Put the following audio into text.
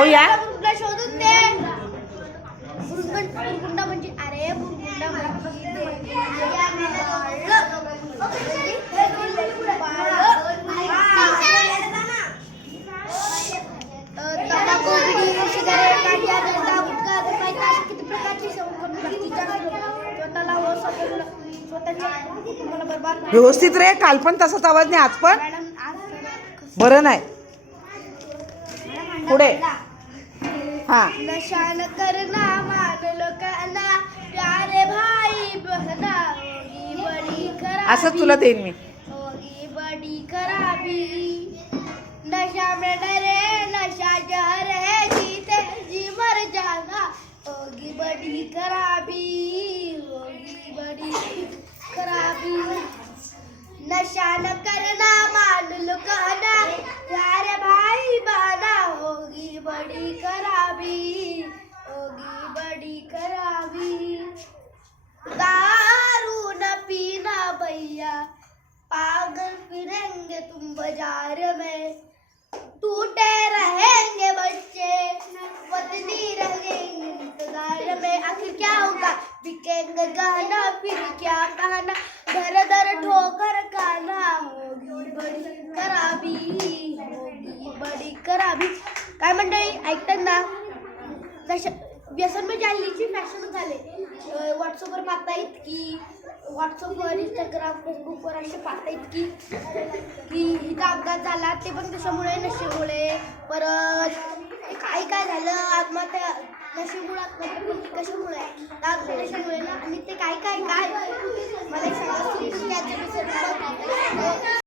बुरगुंडा शोधून दे. बुरगुंड म्हणजे अरे बुरगुंडा म्हणजे. व्यवस्थित रे काल पण तसाच आवाज नाही आज पण? बरं नाही. पुढे. हा. नशा न करना मान लोकांना. प्यारे भाई बहना होगी बड़ी खराबी. असंच तुला देईन मी. होगी बड़ी खराबी. नशा में डरे नशा जहर है जीते जी मर जाना. होगी बड़ी खराबी होगी बड़ी खराबी. नशा न करना मान लो बाज़ार में टूटे रहेंगे बच्चे पत्नी रहेंगे इंतज़ार में। आखिर क्या होगा? बिकेंगे गहना, फिर क्या कहना? दर दर ठोकर खाना होगी, बड़ी खराबी होगी, बड़ी खराबी। काय मंडळी, ऐकतात ना? व्यसन म्हणजे हल्लीची फॅशन झाले. व्हॉट्सअपवर पाहता येत की व्हॉट्सअपवर इंस्टाग्राम फेसबुकवर असे पाहता येत की की इथं अपघात झाला ते पण कशामुळे नशेमुळे परत काय काय झालं आत्महत्या नशेमुळे आत्महत्या कशामुळे? नशेमुळे ना आणि ते काय काय काय?